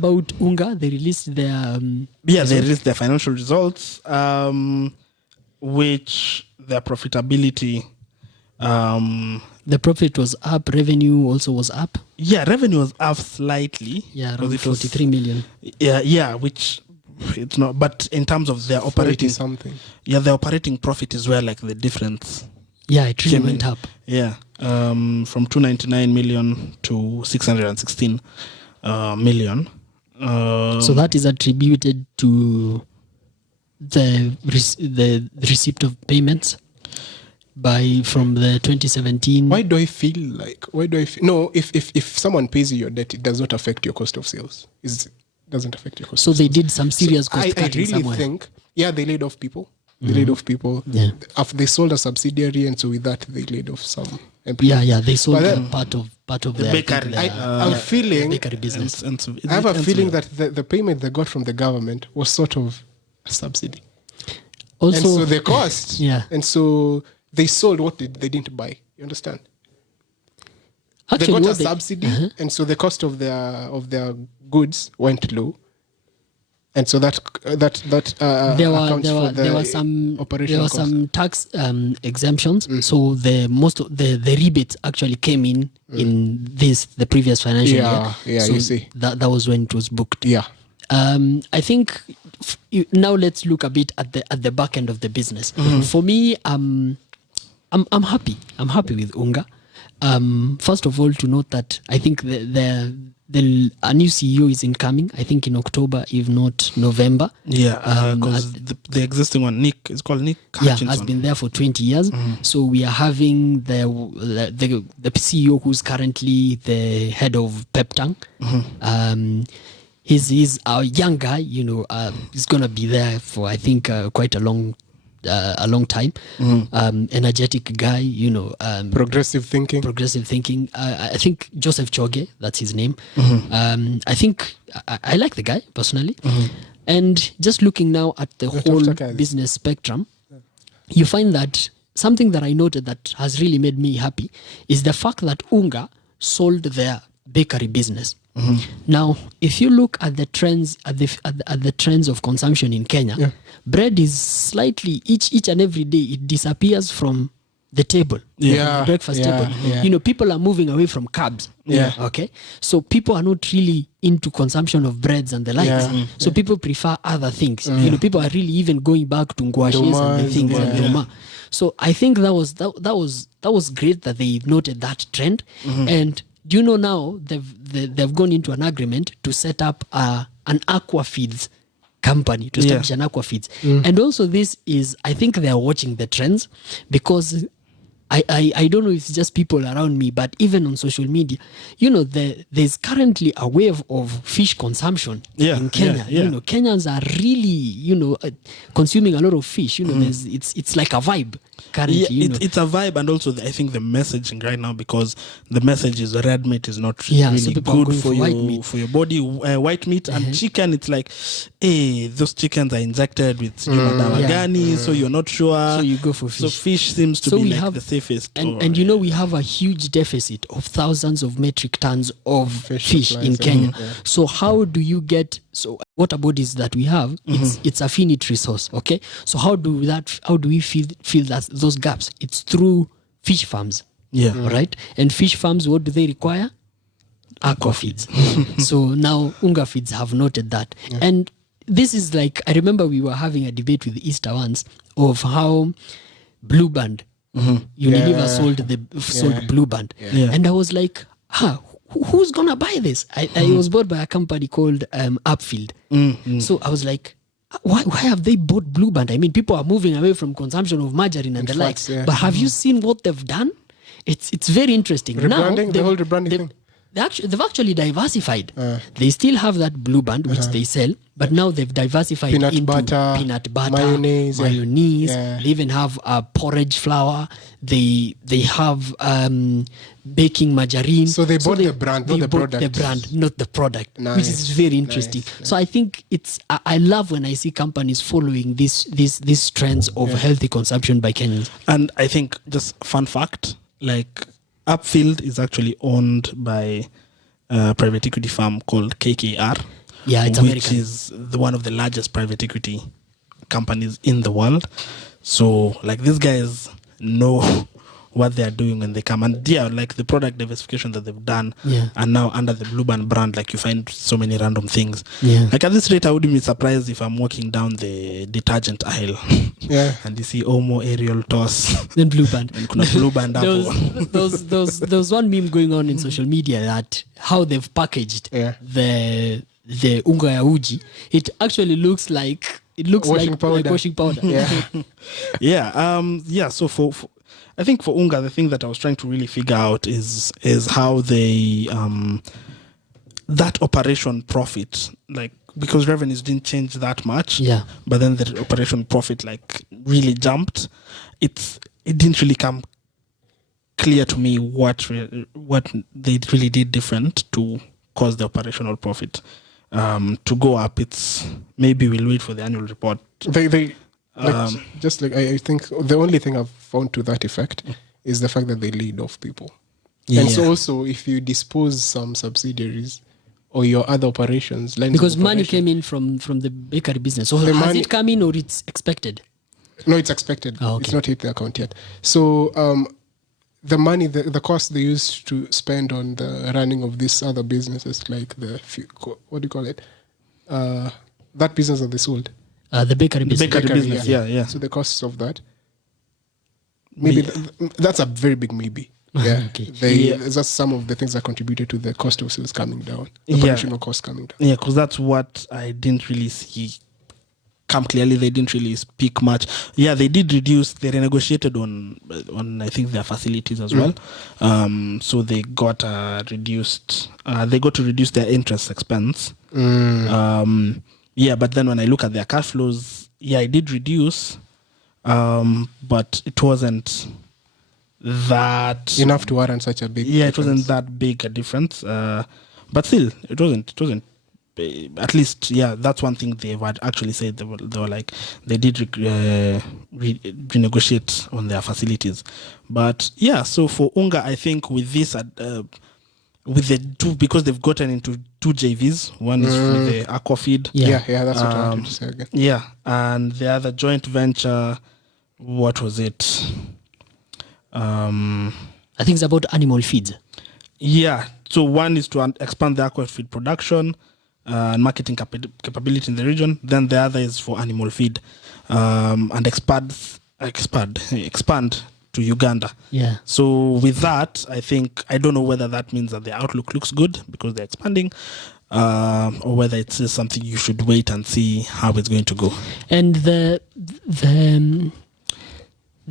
About UNGA, they released their they released their financial results, which their profitability. The profit was up, revenue also was up. Yeah, revenue was up slightly. Yeah, around 43 million. Yeah, which it's not. But in terms of their operating something. Yeah, the operating profit is where like the difference. Yeah, it really went up. Yeah, from 299 million to 616 million. So that is attributed to the receipt of payments from the 2017. Why do I feel no, if someone pays you your debt, it does not affect your cost of sales. It doesn't affect your cost. So they did some serious cost cutting. I really somewhere. think they laid off people. They laid off people. Yeah. After they sold a subsidiary, and so with that they laid off some employees. Yeah, they sold part of the bakery. I'm feeling bakery business. I have a feeling that the payment they got from the government was sort of a subsidy. Also, and so the cost. Yeah. And so they sold what they didn't buy. You understand? Actually, they got a subsidy, and so the cost of their goods went low. And so that there were some tax exemptions. So most of the rebates actually came in the previous financial year. Yeah, so you see. That was when it was booked. Yeah. I think now let's look a bit at the back end of the business. For me, I'm happy. I'm happy with UNGA. First of all, to note that I think a new CEO is incoming, I think in October, if not November. Yeah, because the existing one, Nick, is called Nick Hutchinson. Yeah, has been there for 20 years. So we are having the CEO who's currently the head of Peptang. He's a young guy, he's going to be there for, I think, quite a long time. Energetic guy, progressive thinking. I think Joseph Choge, that's his name. I think I like the guy personally. And just looking now at the whole business spectrum, you find that something that I noted that has really made me happy is the fact that UNGA sold their bakery business. Now, if you look at the trends at the trends of consumption in Kenya, bread is slightly each and every day it disappears from the table, the breakfast table. People are moving away from carbs. Okay, so people are not really into consumption of breads and the likes. So people prefer other things. People are really even going back to ngwashes and the things and the So I think that was great that they noted that trend. And do you know now they've gone into an agreement to set up an aqua feeds company, to establish an aqua feeds. And also this is, I think they are watching the trends, because I don't know if it's just people around me, but even on social media, there's currently a wave of fish consumption in Kenya. Kenyans are really, consuming a lot of fish. It's like a vibe currently. It's a vibe, and also I think the messaging right now, because the message is red meat is not really so good for your body. White meat and chicken, it's like, hey, those chickens are injected with dawagani, so you're not sure. So you go for fish. So fish seems to be like the safest. And we have a huge deficit of thousands of metric tons of fish in Kenya. So how do you get water bodies that we have? It's a finite resource. Okay, so how do we fill those gaps? It's through fish farms. Right. And fish farms, what do they require? Aqua feeds. So now UNGA feeds have noted that. And this is like, I remember we were having a debate with Easter once of how Blue Band, Unilever sold Blue Band. And I was like, who's gonna buy this? I was bought by a company called Upfield. So I was like, why have they bought Blue Band? I mean, people are moving away from consumption of margarine and the likes. But have you seen what they've done? It's very interesting. Rebranding, the whole rebranding thing. They've actually diversified. They still have that Blue Band, which they sell, but now they've diversified into peanut butter, mayonnaise. They even have porridge flour. They have baking margarine. So they bought the brand, not the product. The brand, not the product, nice. Which is very interesting. Nice. So I think I love when I see companies following these trends of healthy consumption by Kenyans. And I think, just fun fact, like, Upfield is actually owned by a private equity firm called KKR, Yeah, it's which American. is one of the largest private equity companies in the world. So like these guys know what they are doing when they come, and like the product diversification that they've done, and now under the Blue Band brand, like you find so many random things. Like at this rate, I wouldn't be surprised if I'm walking down the detergent aisle, and you see Omo, Ariel, Toss, then Blue Band, and Blue Band. there was one meme going on in social media that how they've packaged the unga ya uji. It actually looks like washing powder. Like washing powder. So for I think for UNGA, the thing that I was trying to really figure out is how they that operation profit, like, because revenues didn't change that much, but then the operation profit like really jumped. It didn't really come clear to me what they really did different to cause the operational profit to go up. It's maybe we'll wait for the annual report. I think the only thing I've found to that effect is the fact that they laid off people. And so also if you dispose some subsidiaries or your other operations, because money came in from the bakery business. So has it come in or it's expected? No, it's expected. It's not hit the account yet. So the money, the cost they used to spend on the running of these other businesses, like what do you call it? That business that they sold. The bakery business. The bakery business, yeah. So the costs of that, maybe that's a very big maybe. Yeah, that's some of the things that contributed to the cost of sales coming down, the operational cost coming down. Yeah, because that's what I didn't really see come clearly. They didn't really speak much. Yeah, they did reduce. They renegotiated on I think their facilities as well. So they got reduced. They got to reduce their interest expense. But then when I look at their cash flows, it did reduce, but it wasn't that enough to warrant such a big difference. It wasn't that big a difference, but still it wasn't at least that's one thing they've actually said. They were like they did renegotiate on their facilities. But so for UNGA, I think with this with the two, because they've gotten into two JVs. One is with the Aquafeed. That's what I wanted to say again. And the other joint venture, what was it? I think it's about animal feeds. So one is to expand the Aquafeed production and marketing capability in the region. Then the other is for animal feed and expand to Uganda. So with that, I don't know whether that means that the outlook looks good because they're expanding, or whether it's just something you should wait and see how it's going to go. And the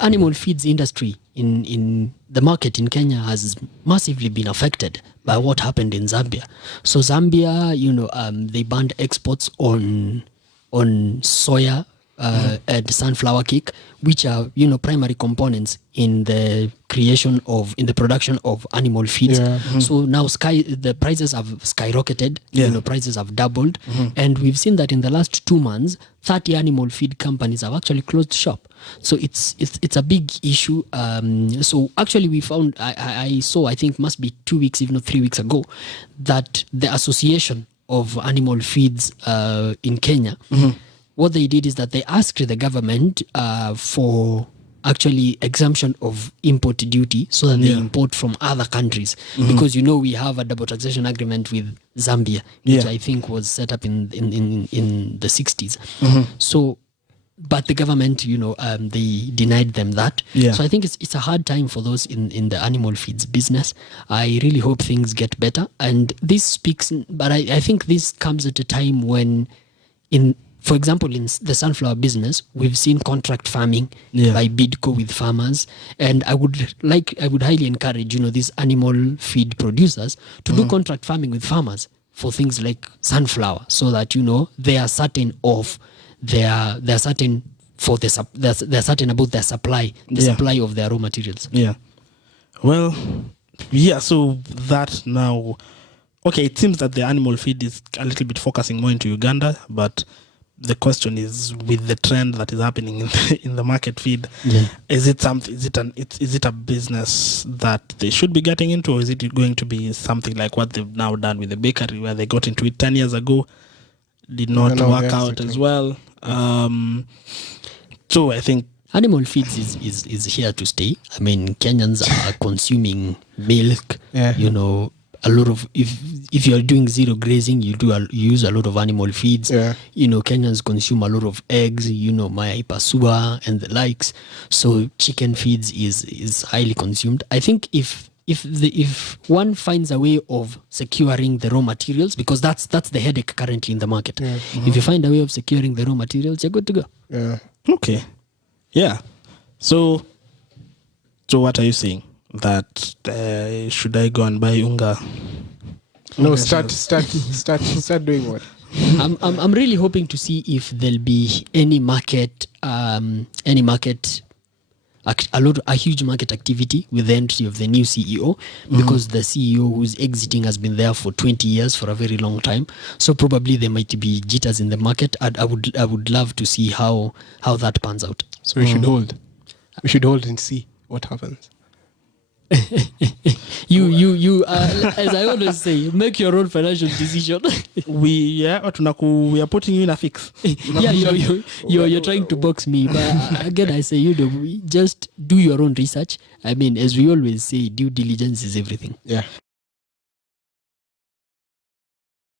animal feeds industry in the market in Kenya has massively been affected by what happened in Zambia. So Zambia, they banned exports on soya and sunflower cake, which are primary components in the production of animal feeds. So now the prices have skyrocketed. Prices have doubled, and we've seen that in the last 2 months 30 animal feed companies have actually closed shop. So it's a big issue. So actually we found, I saw, I think must be 2 weeks, if not 3 weeks ago, that the Association of Animal Feeds in Kenya, what they did is that they asked the government for actually exemption of import duty so that they import from other countries, because we have a double taxation agreement with Zambia, which I think was set up in the 60s. So but the government they denied them that. So I think it's a hard time for those in the animal feeds business. I really hope things get better, and this speaks, but I think this comes at a time when for example, in the sunflower business, we've seen contract farming by Bidco with farmers, and I would highly encourage these animal feed producers to do contract farming with farmers for things like sunflower, so that they are certain of they're certain for they're certain about their supply, supply of their raw materials. So that now, it seems that the animal feed is a little bit focusing more into Uganda, but the question is, with the trend that is happening in the market feed, is it a business that they should be getting into, or is it going to be something like what they've now done with the bakery, where they got into it 10 years ago did not work out as well. So I think animal feeds is here to stay. I mean, Kenyans are consuming milk. You know, a lot of if you're doing zero grazing, you use a lot of animal feeds. You know, Kenyans consume a lot of eggs. You know, mayai pasua and the likes. So chicken feeds is highly consumed. I think if one finds a way of securing the raw materials, because that's the headache currently in the market. If you find a way of securing the raw materials, you're good to go. Okay. Yeah. So what are you saying? That should I go and buy UNGA? No, start doing what? I'm really hoping to see if there'll be any market, a huge market activity with the entry of the new CEO, because the CEO who's exiting has been there for 20 years, for a very long time. So probably there might be jitters in the market. I would love to see how that pans out. So we should hold. We should hold and see what happens. You as I always say, make your own financial decision. We are putting you in a fix. You're trying to box me, but again I say, just do your own research. I mean, as we always say, due diligence is everything.